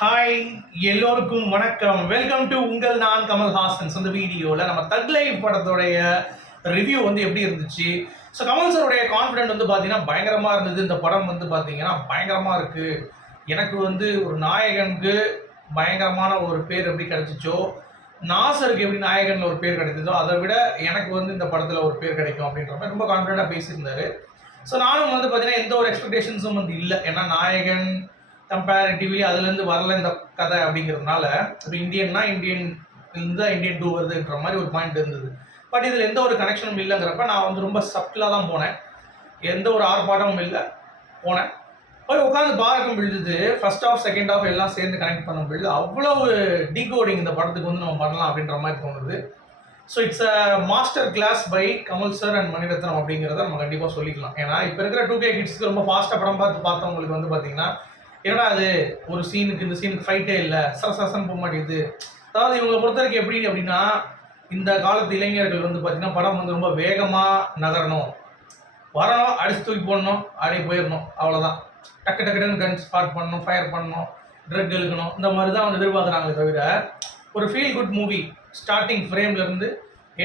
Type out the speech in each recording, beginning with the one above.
Hi, எல்லோருக்கும் வணக்கம். Welcome to உங்கள் நான் கமல்ஹாசன். இந்த வீடியோவில் நம்ம தக் லைஃப் படத்தோடைய ரிவ்யூ வந்து எப்படி இருந்துச்சு. ஸோ கமல் சாருடைய கான்ஃபிடென்ட் வந்து பார்த்தீங்கன்னா பயங்கரமாக இருந்தது. இந்த படம் வந்து பார்த்தீங்கன்னா பயங்கரமாக இருக்குது. எனக்கு வந்து ஒரு நாயகனுக்கு பயங்கரமான ஒரு பேர் எப்படி கிடச்சிச்சோ, நாசருக்கு எப்படி நாயகனில் ஒரு பேர் கிடைச்சதோ, அதை விட எனக்கு வந்து இந்த படத்தில் ஒரு பேர் கிடைக்கும் அப்படின்ற மாதிரி ரொம்ப கான்ஃபிடென்ட்டாக பேசியிருந்தாரு. ஸோ நானும் வந்து பார்த்தீங்கன்னா எந்த ஒரு எக்ஸ்பெக்டேஷன்ஸும் வந்து இல்லை. ஏன்னா நாயகன் கம்பேரிட்டிவ்லி அதுலேருந்து வரல இந்த கதை அப்படிங்கிறதுனால, இப்போ இந்தியன்னா இந்தியன் இருந்தால் இந்தியன் 2 வருதுன்ற மாதிரி ஒரு பாயிண்ட் இருந்தது. பட் இதில் எந்த ஒரு கனெக்ஷனும் இல்லைங்கிறப்ப நான் வந்து ரொம்ப சப்டிலாக தான் போனேன். எந்த ஒரு ஆர்ப்பாட்டமும் இல்லை, போனேன். போய் உட்காந்து பார்க்கும் பொழுது ஃபர்ஸ்ட் ஆஃப் செகண்ட் ஆஃப் எல்லாம் சேர்ந்து கனெக்ட் பண்ணும் பொழுது அவ்வளவு டீகோடிங் இந்த படத்துக்கு வந்து நம்ம பண்ணலாம் அப்படின்ற மாதிரி தோணுது. So it's a master class by Kamal sir and Maniratnam அப்படிங்கிறத நம்ம கண்டிப்பாக சொல்லிக்கலாம். ஏன்னா இப்போ இருக்கிற 2K கிட்ஸ்க்கு ரொம்ப ஃபாஸ்ட்டாக படம் பார்த்தவங்களுக்கு வந்து பார்த்தீங்கன்னா, ஏன்னா அது ஒரு சீனுக்கு இந்த சீனுக்கு ஃபைட்டே இல்லை, சரசரசன் போக மாட்டேங்குது. அதாவது இவங்களை பொறுத்த வரைக்கும் எப்படி அப்படின்னா, இந்த காலத்து இளைஞர்கள் வந்து பார்த்தீங்கன்னா படம் வந்து ரொம்ப வேகமாக நகரணும், வரணும், அடிச்சு தூக்கி போடணும், அப்படியே போயிடணும், அவ்வளோதான். டக்கு டக்குன்னு கன் ஸ்பாட் பண்ணணும், ஃபயர் பண்ணணும், ட்ரக் இழுக்கணும், இந்த மாதிரி தான் வந்து எதிர்பார்க்குறாங்களே தவிர ஒரு ஃபீல் குட் மூவி ஸ்டார்டிங் ஃப்ரேம்லேருந்து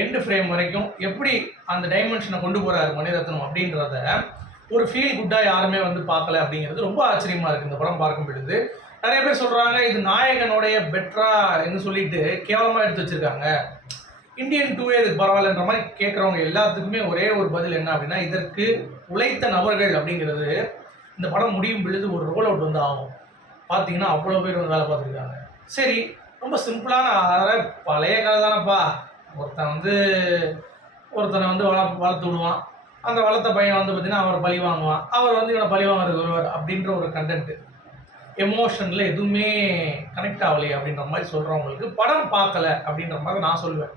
எண்டு ஃப்ரேம் வரைக்கும் எப்படி அந்த டைமென்ஷனை கொண்டு போகிறாரு மணிரத்னம் அப்படின்றத ஒரு ஃபீல் குட்டாக யாருமே வந்து பார்க்கல அப்படிங்கிறது ரொம்ப ஆச்சரியமாக இருக்குது இந்த படம் பார்க்கும் பொழுது. நிறைய பேர் சொல்கிறாங்க இது நாயகனுடைய பெட்டராக சொல்லிட்டு கேவலமாக எடுத்து வச்சுருக்காங்க, இந்தியன் 2 இதுக்கு பரவாயில்லன்ற மாதிரி கேட்குறவங்க எல்லாத்துக்குமே ஒரே ஒரு பதில் என்ன அப்படின்னா, இதற்கு உழைத்த நபர்கள் அப்படிங்கிறது இந்த படம் முடியும் பொழுது ஒரு ரோல் அவுட் வந்து ஆகும். பார்த்தீங்கன்னா அவ்வளோ பேர் வந்து வேலை பார்த்துருக்காங்க. சரி, ரொம்ப சிம்பிளான பழைய கதை தானேப்பா. ஒருத்தனை வந்து வளர்த்து விடுவான், அந்த வளர்த்த பையன் வந்து பார்த்தீங்கன்னா அவர் பழி வாங்குவான், அவர் வந்து இவனை பழி வாங்குறது வருவார் அப்படின்ற ஒரு கண்டென்ட்டு. எமோஷனில் எதுவுமே கனெக்ட் ஆகலையே அப்படின்ற மாதிரி சொல்கிறவங்களுக்கு படம் பார்க்கல அப்படின்ற மாதிரி நான் சொல்லுவேன்.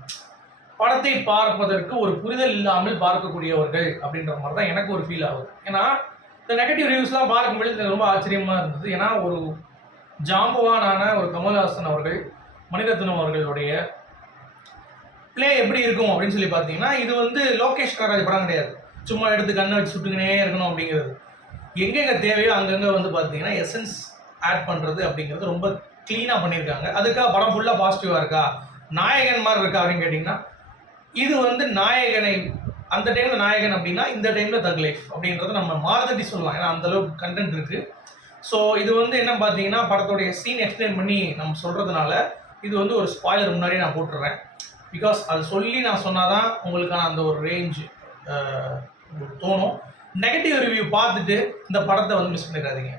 படத்தை பார்ப்பதற்கு ஒரு புரிதல் இல்லாமல் பார்க்கக்கூடியவர்கள் அப்படின்ற மாதிரி தான் எனக்கு ஒரு ஃபீல் ஆகுது. ஏன்னா இந்த நெகட்டிவ் ரிவ்யூஸ்லாம் பார்க்கும்போது எனக்கு ரொம்ப ஆச்சரியமாக இருந்தது. ஏன்னா ஒரு ஜாம்பவானான ஒரு கமல்ஹாசன் அவர்கள், மணிரத்னம் அவர்களுடைய பிளே எப்படி இருக்கும் அப்படின்னு சொல்லி பார்த்தீங்கன்னா, இது வந்து லோகேஷ் கனகராஜ் படம் கிடையாது. சும்மா எடுத்து கண்ணை வச்சு சுட்டுக்கினே இருக்கணும் அப்படிங்கிறது. எங்கெங்கே தேவையோ அங்கங்கே வந்து பார்த்தீங்கன்னா எசன்ஸ் ஆட் பண்ணுறது அப்படிங்கிறது ரொம்ப க்ளீனாக பண்ணியிருக்காங்க. அதுக்காக படம் ஃபுல்லாக பாசிட்டிவாக இருக்கா, நாயகன் மாதிரி இருக்கா அப்படின்னு கேட்டிங்கன்னா, இது வந்து நாயகனை அந்த டைமில் நாயகன் அப்படின்னா இந்த டைமில் தக் லைஃப் அப்படின்றத நம்ம மாறுதட்டி சொல்லலாம். ஏன்னா அந்தளவுக்கு கண்டென்ட் இருக்குது. ஸோ இது வந்து என்ன பார்த்தீங்கன்னா, படத்துடைய சீன் எக்ஸ்பிளைன் பண்ணி நம்ம சொல்கிறதுனால இது வந்து ஒரு ஸ்பாய்லர் முன்னாடியே நான் போட்டுடுறேன். பிகாஸ் அது சொல்லி நான் சொன்னால் தான் உங்களுக்கான அந்த ஒரு ரேஞ்ச் தோணும். நெகட்டிவ் ரிவ்யூ பார்த்துட்டு இந்த படத்தை வந்து மிஸ் பண்ணிடாதீங்க.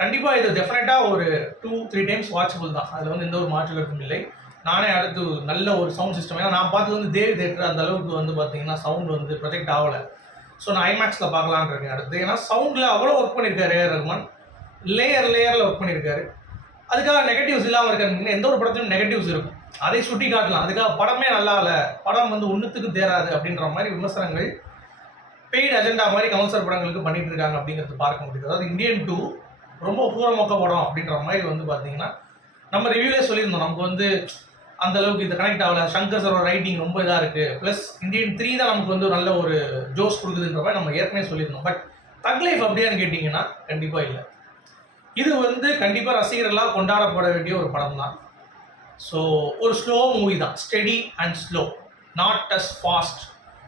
கண்டிப்பாக இது டெஃபினட்டாக ஒரு 2-3 டைம்ஸ் வாட்சபிள் தான். அதில் வந்து எந்த ஒரு மாற்று கருத்தும் இல்லை. நானே அடுத்து நல்ல ஒரு சவுண்ட் சிஸ்டம், ஏன்னா நான் பார்த்தது வந்து தேவி தேட்டர், அந்த அளவுக்கு வந்து பார்த்தீங்கன்னா சவுண்ட் வந்து ப்ரொஜெக்ட் ஆகலை. ஸோ நான் ஐமேக்ஸில் பார்க்கலான்னு இருக்கேன் அடுத்து. ஏன்னா சவுண்டில் அவ்வளோ ஒர்க் பண்ணியிருக்காரு ஏஆர் ரஹ்மான், லேயரில் ஒர்க் பண்ணியிருக்காரு. அதுக்காக நெகட்டிவ்ஸ் இல்லாமல் இருக்காருன்னு எந்த ஒரு படத்துலையும் நெகட்டிவ்ஸ் இருக்கும், அதை சுட்டி காட்டலாம். அதுக்காக படமே நல்லா இல்லை, படம் வந்து ஒன்றுத்துக்கு தேராது அப்படின்ற மாதிரி விமர்சனங்கள் பெய்டு அஜெண்டா மாதிரி கமல் சார் படங்களுக்கு பண்ணிட்டு இருக்காங்க அப்படிங்கிறது பார்க்க முடியுது. அதாவது இந்தியன் 2 ரொம்ப பூரமொக்க படம் அப்படின்ற மாதிரி வந்து பார்த்தீங்கன்னா நம்ம ரிவ்யூலே சொல்லியிருந்தோம். நமக்கு வந்து அந்த அளவுக்கு இது கனெக்ட் ஆகல, சங்கர் சாரோட ரைட்டிங் ரொம்ப இதாக இருக்குது, ப்ளஸ் இந்தியன் 3 தான் நமக்கு வந்து நல்ல ஒரு ஜோஸ் கொடுக்குதுன்ற மாதிரி நம்ம ஏற்கனவே சொல்லியிருந்தோம். பட் தக் லைஃப் அப்படியான்னு கேட்டிங்கன்னா கண்டிப்பாக இல்லை. இது வந்து கண்டிப்பாக ரசிகர்களாக கொண்டாடப்பட வேண்டிய ஒரு படம் தான். ஸோ ஒரு ஸ்லோ மூவி தான், steady and slow, not as fast.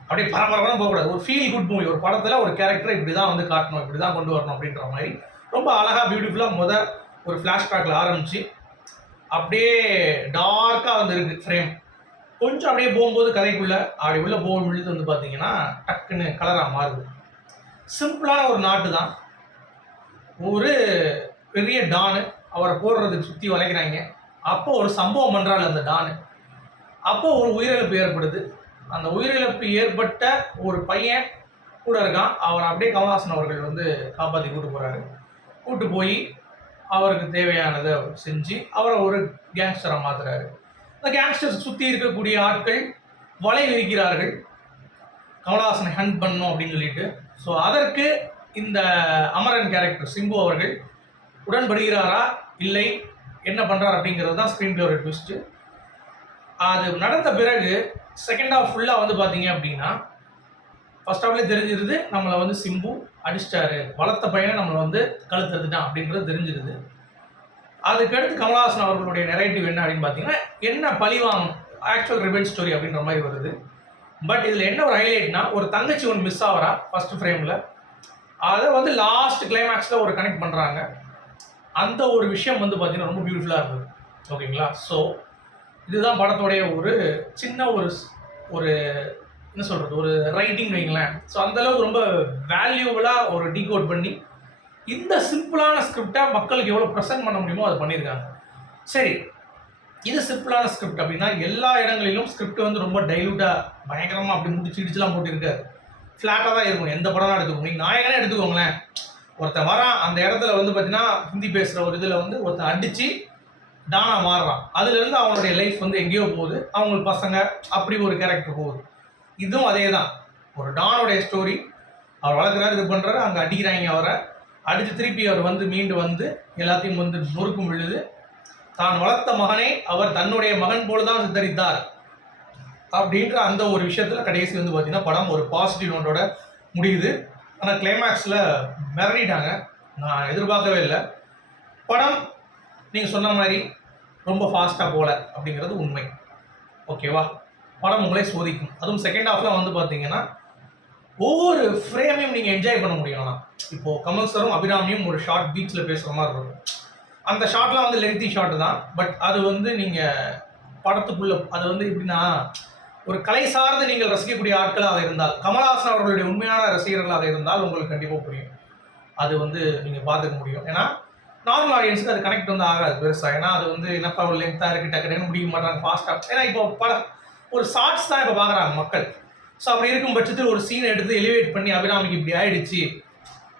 அப்படியே பரபரப்பாக போகக்கூடாது. ஒரு ஃபீல் குட் மூவி. ஒரு படத்தில் ஒரு கேரக்டரை இப்படி தான் வந்து காட்டணும், இப்படி தான் கொண்டு வரணும் அப்படின்ற மாதிரி ரொம்ப அழகாக பியூட்டிஃபுல்லாக ஒரு ஃப்ளாஷ்பேக்கில் ஆரம்பித்து அப்படியே டார்க்காக வந்து இருக்குது ஃப்ரேம். கொஞ்சம் அப்படியே போகும்போது கதைக்குள்ளே அப்படி உள்ளே போகும் பொழுது வந்து பார்த்தீங்கன்னா டக்குன்னு கலராக மாறுது. சிம்பிளான ஒரு நாட்டு தான். ஒரு பெரிய டானு, அவரை போடுறதுக்கு சுற்றி வளைக்கிறாங்க. அப்போ ஒரு சம்பவம் பண்ணுறாள் அந்த டானு. அப்போ ஒரு உயிரிழப்பு ஏற்படுது. அந்த உயிரிழப்பு ஏற்பட்ட ஒரு பையன் கூட இருக்கான். அவரை அப்படியே கமல்ஹாசன் அவர்கள் வந்து காப்பாற்றி கூட்டு போய் அவருக்கு தேவையானதை செஞ்சு அவரை ஒரு கேங்ஸ்டரை மாற்றுறாரு. அந்த கேங்ஸ்டர்ஸ் சுற்றி இருக்கக்கூடிய ஆட்கள் வலை விரிக்கிறார்கள், கமல்ஹாசனை ஹண்ட் பண்ணணும் அப்படின்னு சொல்லிட்டு. ஸோ அதற்கு இந்த அமரன் கேரக்டர் சிம்பு அவர்கள் உடன்படுகிறாரா இல்லை என்ன பண்ணுறார் அப்படிங்கிறது தான் ஸ்க்ரீன் பிளே ஒரு ட்விஸ்ட்டு. அது நடந்த பிறகு செகண்ட் ஹாஃப் ஃபுல்லாக வந்து பார்த்தீங்க அப்படின்னா, ஃபர்ஸ்ட் ஹாஃப்லேயே தெரிஞ்சிருது நம்மளை வந்து சிம்பு அடிச்சிட்டாரு, வளர்த்த பையனை நம்மளை வந்து கழுத்தெடுத்துட்டான் அப்படின்றது தெரிஞ்சிருது. அதுக்கடுத்து கமலஹாசன் அவர்களுடைய நெரேட்டிவ் என்ன அப்படின்னு பார்த்தீங்கன்னா, என்ன பழிவாங்கணும், ஆக்சுவல் ரிவெஞ்ச் ஸ்டோரி அப்படின்ற மாதிரி வருது. பட் இதில் என்ன ஒரு ஹைலைட்னா, ஒரு தங்கச்சி ஒன்று மிஸ் ஆகிறா ஃபர்ஸ்ட் ஃப்ரேமில், அதை வந்து லாஸ்ட் கிளைமேக்ஸில் ஒரு கனெக்ட் பண்ணுறாங்க. அந்த ஒரு விஷயம் வந்து பார்த்தீங்கன்னா ரொம்ப பியூட்டிஃபுல்லாக இருந்தது. ஓகேங்களா? ஸோ இதுதான் படத்தோடைய ஒரு சின்ன ஒரு என்ன சொல்கிறது, ஒரு ரைட்டிங் வைங்களேன். ஸோ அந்தளவுக்கு ரொம்ப வேல்யூபுளாக ஒரு டீகோட் பண்ணி இந்த சிம்பிளான ஸ்கிரிப்டை மக்களுக்கு எவ்வளோ ப்ரெசென்ட் பண்ண முடியுமோ அதை பண்ணியிருக்காங்க. சரி, இது சிம்பிளான ஸ்கிரிப்ட் அப்படின்னா எல்லா இடங்களிலும் ஸ்கிரிப்ட் வந்து ரொம்ப டைலூட்டாக பயங்கரமாக அப்படி முடிச்சு இடிச்சுலாம் போட்டிருக்காரு. ஃப்ளாட்டாக தான் இருக்கும். எந்த படம் எடுத்துக்கோங்க, நீங்கள் நாயகனே எடுத்துக்கோங்களேன். ஒருத்தன் வரான், அந்த இடத்துல வந்து பார்த்தீங்கன்னா ஹிந்தி பேசுகிற ஒரு இதில் வந்து ஒருத்தன் அடித்து டானா மாறுறான். அதுலேருந்து அவனுடைய லைஃப் வந்து எங்கேயோ போகுது, அவங்களுக்கு பசங்க அப்படி ஒரு கேரக்டர் போகுது. இதுவும் அதே தான், ஒரு டானோடைய ஸ்டோரி. அவர் வளர்க்குறாரு, இது பண்ணுறாரு, அங்கே அடிக்கிறாங்க, அவரை அடித்து திருப்பி அவர் வந்து மீண்டு வந்து எல்லாத்தையும் வந்து நொறுக்கும் விழுது. தான் வளர்த்த மகனை அவர் தன்னுடைய மகன் போல தான் சித்தரித்தார் அப்படின்ற அந்த ஒரு விஷயத்தில் கடைசி வந்து பார்த்தீங்கன்னா படம் ஒரு பாசிட்டிவ் நோட்டோட முடியுது. ஆனால் கிளைமேக்ஸில் மிரட்டிட்டாங்க, நான் எதிர்பார்க்கவே இல்லை. படம் நீங்கள் சொன்ன மாதிரி ரொம்ப ஃபாஸ்ட்டாக போகல அப்படிங்கிறது உண்மை. ஓகேவா? படம் உங்களை சோதிக்கும். அதுவும் செகண்ட் ஹாஃபில் வந்து பார்த்தீங்கன்னா ஒவ்வொரு ஃப்ரேமையும் நீங்கள் என்ஜாய் பண்ண முடியும். ஆனால் இப்போது கமல் சரும் அபிராமியும் ஒரு ஷார்ட் பீச்சில் பேசுகிற மாதிரி இருக்கும். அந்த ஷார்ட்லாம் வந்து லென்த்தி ஷார்ட் தான். பட் அது வந்து நீங்கள் படத்துக்குள்ளே அது வந்து எப்படின்னா, ஒரு கலை சார்ந்து நீங்கள் ரசிக்கக்கூடிய ஆட்களாக இருந்தால், கமலஹாசன் அவர்களுடைய உண்மையான ரசிகர்களாக இருந்தால் உங்களுக்கு கண்டிப்பாக புரியும். அது வந்து நீங்கள் பார்த்துக்க முடியும். ஏன்னா நார்மல் ஆடியன்ஸுக்கு அது கனெக்ட் வந்து ஆகாது பெருசாக. ஏன்னா அது வந்து என்னப்பா ஒரு லென்த்தாக இருக்குது, டக்குன்னு முடிக்க மாட்டாங்க ஃபாஸ்ட்டாக. ஏன்னா இப்போ ஒரு ஷார்ட்ஸ் தான் இப்போ பார்க்குறாங்க மக்கள். ஸோ அப்படி இருக்கும் பட்சத்தில் ஒரு சீனை எடுத்து எலிவேட் பண்ணி அபிராமிக்கு இப்படி ஆயிடுச்சு,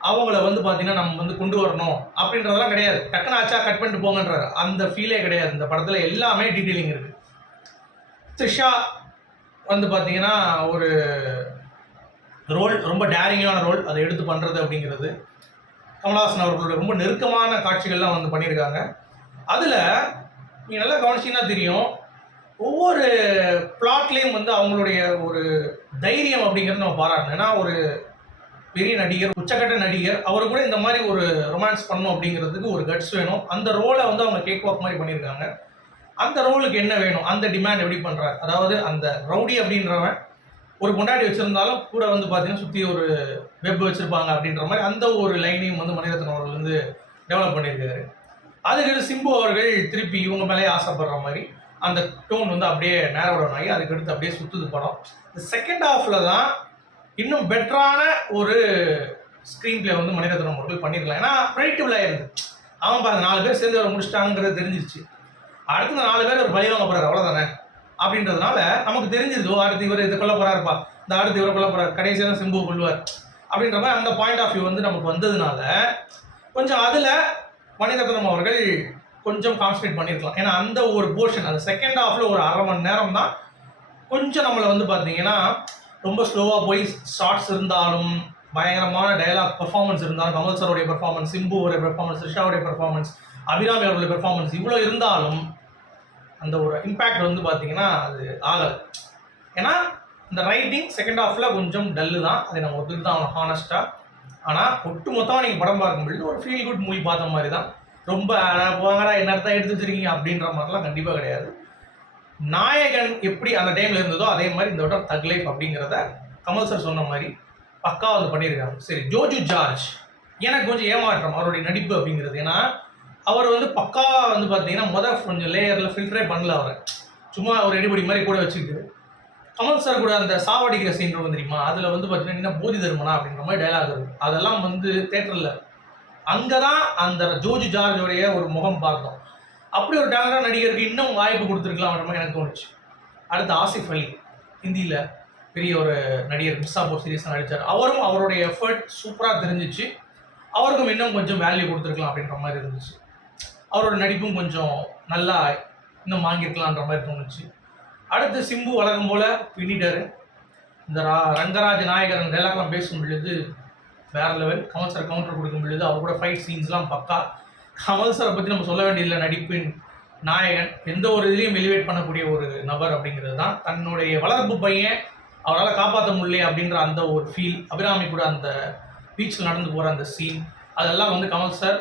அவங்கள வந்து பார்த்தீங்கன்னா நம்ம வந்து கொண்டு வரணும் அப்படின்றதெல்லாம் கிடையாது. டக்குன்னு ஆச்சா கட் பண்ணிட்டு போங்கன்றாரு, அந்த ஃபீலே கிடையாது. இந்த படத்தில் எல்லாமே டீட்டெயிலிங் இருக்குது. த்ரிஷா வந்து பார்த்தீங்கன்னா ஒரு ரோல், ரொம்ப டேரிங்கான ரோல், அதை எடுத்து பண்ணுறது அப்படிங்கிறது. கமலஹாசன் அவர்களோட ரொம்ப நெருக்கமான காட்சிகள்லாம் வந்து பண்ணியிருக்காங்க. அதில் நீங்கள் நல்லா கவனிச்சிங்கன்னா தெரியும், ஒவ்வொரு பிளாட்லேயும் வந்து அவங்களுடைய ஒரு தைரியம் அப்படிங்கிறது நம்ம பாராட்டணும். ஏன்னா ஒரு பெரிய நடிகர், உச்சக்கட்ட நடிகர், அவர் கூட இந்த மாதிரி ஒரு ரொமான்ஸ் பண்ணணும் அப்படிங்கிறதுக்கு ஒரு கட்ஸ் வேணும். அந்த ரோலை வந்து அவங்க கேக் வாக் மாதிரி பண்ணியிருக்காங்க. அந்த ரோலுக்கு என்ன வேணும், அந்த டிமாண்ட் எப்படி பண்ணுறாரு. அதாவது அந்த ரவுடி அப்படின்றவன் ஒரு பொண்டாட்டி வச்சுருந்தாலும் கூட வந்து பார்த்தீங்கன்னா சுற்றி ஒரு வெப் வச்சுருப்பாங்க அப்படின்ற மாதிரி அந்த ஒரு லைனையும் வந்து மணிரத்னம் அவர்கள் வந்து டெவலப் பண்ணியிருக்காரு. அதுக்கு சிம்பு அவர்கள் திருப்பி இவங்க மேலேயே ஆசைப்படுற மாதிரி அந்த டோன் வந்து அப்படியே நேரோடவுன் ஆகி அதுக்கடுத்து அப்படியே சுற்றுது படம். இந்த செகண்ட் ஹாஃபில் தான் இன்னும் பெட்டரான ஒரு ஸ்க்ரீன் பிளே வந்து மணிரத்னம் அவர்கள் பண்ணியிருக்கலாம். ஏன்னா ப்ரெடிக்டிபிள் ஆயிடுது. அவன் பாருங்க 4 பேர் சேர்ந்து அவர் முடிச்சிட்டாங்கிறது தெரிஞ்சிருச்சு. அடுத்து இந்த 4 பேர் ஒரு பலி வாங்க போகிறார், அவ்வளோதானே அப்படின்றதுனால நமக்கு தெரிஞ்சிருதோ அடுத்து இவர் இதை கொல்ல போகிறாருப்பா, இந்த அடுத்து இவரை கொல்ல போகிறார், கடைசியாக சிம்புவை கொள்வார் அப்படின்ற மாதிரி அந்த பாயிண்ட் ஆஃப் வியூ வந்து நமக்கு வந்ததுனால கொஞ்சம் அதில் மணிரத்னம் அவர்கள் கொஞ்சம் கான்சன்ட்ரேட் பண்ணியிருக்கலாம். ஏன்னா அந்த ஒரு போர்ஷன் அந்த செகண்ட் ஹாஃபில் ஒரு 1/2 மணி நேரம் தான் கொஞ்சம் நம்மளை வந்து பார்த்தீங்கன்னா ரொம்ப ஸ்லோவாக போய் ஷார்ட்ஸ் இருந்தாலும் பயங்கரமான டயலாக் பெர்ஃபார்மன்ஸ் இருந்தாலும், கமல் சரோடைய பெர்ஃபார்மன்ஸ், சிம்புவோடைய பெர்ஃபார்மன்ஸ், ரிஷாவுடைய பெர்ஃபார்மன்ஸ், அபிராமி அவர்களுடைய பெர்ஃபார்மன்ஸ் இவ்வளோ இருந்தாலும் அந்த ஒரு இம்பேக்ட் வந்து பார்த்தீங்கன்னா அது ஆகலை. ஏன்னா இந்த ரைட்டிங் செகண்ட் ஹாஃபில் கொஞ்சம் டல்லு தான், அதை நம்ம ஒத்துட்டு தான் ஹானஸ்ட்டாக. ஆனால் ஒட்டு மொத்தமாக நீங்கள் படம் பார்க்கும்பொழுது ஒரு ஃபீல் குட் மூவி பார்த்த மாதிரி தான். ரொம்ப போங்கடா என்ன தான் எடுத்து வச்சிருக்கீங்க அப்படின்ற மாதிரிலாம் கண்டிப்பாக கிடையாது. நாயகன் எப்படி அந்த டைமில் இருந்ததோ அதே மாதிரி இந்த வட்டம் தக் லைஃப் அப்படிங்கிறத கமல் சார் சொன்ன மாதிரி பக்கா வந்து பண்ணியிருக்காங்க. சரி, ஜோஜு ஜார்ஜ் எனக்கு கொஞ்சம் ஏமாற்றம் அவருடைய நடிப்பு அப்படிங்கிறது. ஏன்னா அவர் வந்து பக்கா வந்து பார்த்தீங்கன்னா கொஞ்சம் லேயரில் ஃபில்டரே பண்ணல. அவரை சும்மா ஒரு எடுபடி மாதிரி கூட வச்சுக்கிட்டு கமல் சார் கூட அந்த சாவடிக்கிற சீன் வந்து தெரியுமா, அதில் வந்து பார்த்தீங்கன்னா போதி தர்மனா அப்படின்ற மாதிரி டைலாக் இருக்குது. அதெல்லாம் வந்து தேட்டரில் அங்கே தான் அந்த ஜோஜு ஜார்ஜோடைய ஒரு முகம் பார்த்தோம். அப்படி ஒரு டேலண்டான நடிகருக்கு இன்னும் வாய்ப்பு கொடுத்துருக்கலாம்ன்ற மாதிரி எனக்கு தோணுச்சு. அடுத்து ஆசிஃப் அலி, ஹிந்தியில் பெரிய ஒரு நடிகர், மிர்சாபூர் சீரியஸாக நடித்தார். அவரும் அவருடைய எஃபர்ட் சூப்பராக தெரிஞ்சிச்சு. அவருக்கும் இன்னும் கொஞ்சம் வேல்யூ கொடுத்துருக்கலாம் அப்படின்ற மாதிரி இருந்துச்சு. அவரோட நடிப்பும் கொஞ்சம் நல்லா இன்னும் வாங்கியிருக்கலான்ற மாதிரி தோணுச்சு. அடுத்து சிம்பு வழக்கம் போல் பின்னிட்டார். இந்த ரங்கராஜ நாயகரன் டைலாக்லாம் பேசும் பொழுது வேறு லெவல். கமல் சார் கவுண்டர் கொடுக்கும் பொழுது அவர் கூட ஃபைட் சீன்ஸ்லாம் பக்கா. கமல் சாரை பற்றி நம்ம சொல்ல வேண்டியதில்லை, நடிப்பின் நாயகன், எந்த ஒரு இதுலேயும் எலிவேட் பண்ணக்கூடிய ஒரு நபர் அப்படிங்கிறது தான். தன்னுடைய வளர்ப்பு பையன் அவரால் காப்பாற்ற முடியல அப்படின்ற அந்த ஒரு ஃபீல், அபிராமி கூட அந்த பீச்சில் நடந்து போகிற அந்த சீன், அதெல்லாம் வந்து கமல் சார்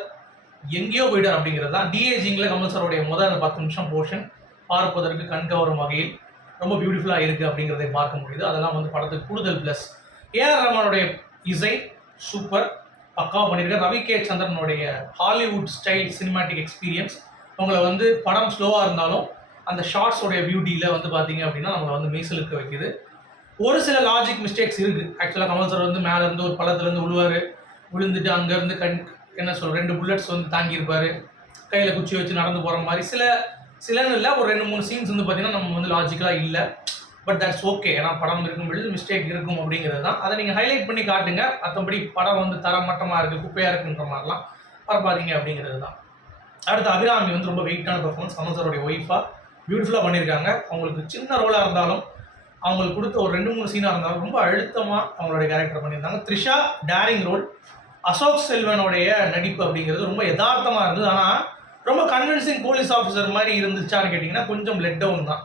எங்கேயோ போயிட்டார் அப்படிங்கிறது தான். டிஏஜிங்கில் கமல் சாரோடைய அந்த 10 நிமிஷம் போர்ஷன் பார்ப்பதற்கு கண்கவரும் வகையில் ரொம்ப பியூட்டிஃபுல்லாக இருக்குது அப்படிங்கிறதை பார்க்க முடியுது. அதெல்லாம் வந்து படத்துக்கு கூடுதல் ப்ளஸ். ஏஆர் ரஹ்மானுடைய இசை சூப்பர், பக்காவாக பண்ணியிருக்காரு. ரவி கே சந்திரனுடைய ஹாலிவுட் ஸ்டைல் சினிமாட்டிக் எக்ஸ்பீரியன்ஸ் உங்களை வந்து படம் ஸ்லோவாக இருந்தாலும் அந்த ஷார்ட்ஸோடைய பியூட்டியில் வந்து பார்த்தீங்க அப்படின்னா நம்மளை வந்து மெய்சிலுக்க வைக்குது. ஒரு சில லாஜிக் மிஸ்டேக்ஸ் இருக்குது. ஆக்சுவலாக கமல் சார் வந்து மேலேருந்து ஒரு பள்ளத்துலேருந்து விழுந்துட்டு அங்கேருந்து என்ன சொல்ற 2 புல்லட்ஸ் வந்து தாங்கியிருப்பார், கையில் குச்சி வச்சு நடந்து போகிற மாதிரி சிலன்னு இல்லை, ஒரு 2-3 சீன்ஸ் வந்து பார்த்தீங்கன்னா நம்ம வந்து லாஜிக்கலாக இல்லை. பட் தட்ஸ் ஓகே, ஏன்னா படம் இருக்கும் பொழுது மிஸ்டேக் இருக்கும் அப்படிங்கிறது தான். அதை நீங்கள் ஹைலைட் பண்ணி காட்டுங்க. மற்றபடி படம் வந்து தரமட்டமாக இருக்குது, குப்பையாக இருக்குன்ற மாதிரிலாம் பரப்பாதீங்க அப்படிங்கிறது தான். அடுத்து அபிராமி வந்து ரொம்ப வெயிட்டான பர்ஃபார்மன்ஸ். கமல் சாரோடைய ஒய்ஃபாக பியூட்டிஃபுல்லாக பண்ணியிருக்காங்க. அவங்களுக்கு சின்ன ரோலாக இருந்தாலும் அவங்களுக்கு கொடுத்த ஒரு 2-3 சீனாக இருந்தாலும் ரொம்ப அழுத்தமாக அவங்களுடைய கேரக்டர் பண்ணியிருந்தாங்க. Trisha daring role. அசோக் செல்வனுடைய நடிப்பு அப்படிங்கிறது ரொம்ப யதார்த்தமாக இருந்தது. ஆனால் ரொம்ப கன்வின்சிங் போலீஸ் ஆஃபீஸர் மாதிரி இருந்துச்சான்னு கேட்டிங்கன்னா கொஞ்சம் லெட் டவுன் தான்.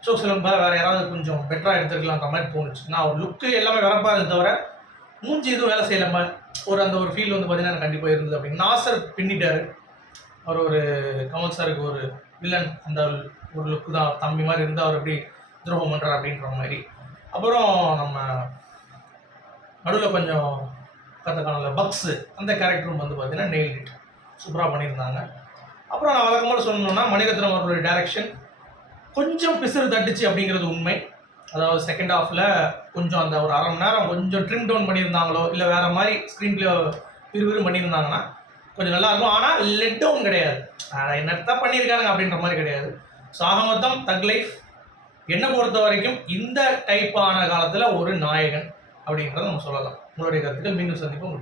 அசோக் செல்வன் வேறு யாராவது கொஞ்சம் பெட்டராக எடுத்துருக்கலான்ற மாதிரி தோணுச்சு. நான் ஒரு லுக்கு எல்லாமே வரப்பாக இருந்த தவிர மூஞ்சி எதுவும் வேலை செய்யலாம அந்த ஒரு ஃபீல் வந்து பார்த்தீங்கன்னா கண்டிப்பாக இருந்தது. அப்படின்னு நாசர் பின்னிட்டார். ஒரு கமல் சாருக்கு ஒரு வில்லன் அந்த ஒரு லுக்கு தான், தம்பி மாதிரி இருந்து அவர் எப்படி துரோகம் பண்ணுறார் அப்படின்ற மாதிரி. அப்புறம் நம்ம நடுவில் கொஞ்சம் கற்றுக்கான பக்ஸு அந்த கேரக்டரும் வந்து பார்த்தீங்கன்னா நெயில் இட் சூப்பராக பண்ணியிருந்தாங்க. அப்புறம் நான் வழக்கமாக சொல்லணும்னா மணிரத்னம் அவர்களுடைய டைரக்ஷன் கொஞ்சம் பிசுறு தட்டுச்சு அப்படிங்கிறது உண்மை. அதாவது செகண்ட் ஹாஃபில் கொஞ்சம் அந்த ஒரு அரை மணி நேரம் கொஞ்சம் ட்ரிம் டவுன் பண்ணியிருந்தாங்களோ இல்லை வேறு மாதிரி ஸ்க்ரீன் பிளே விறுவிறு பண்ணியிருந்தாங்கன்னா கொஞ்சம் நல்லாயிருக்கும். ஆனால் லெட் டவுன் கிடையாது, என்னத்தான் பண்ணியிருக்காங்க அப்படின்ற மாதிரி கிடையாது. ஸோ ஆக மொத்தம் தக் லைஃப் என்னை பொறுத்த வரைக்கும் இந்த டைப்பான காலத்தில் ஒரு நாயகன் அப்படின்றத நம்ம சொல்லலாம். உங்களுடைய கருத்துக்கள் மீண்டும் சந்திப்போம்.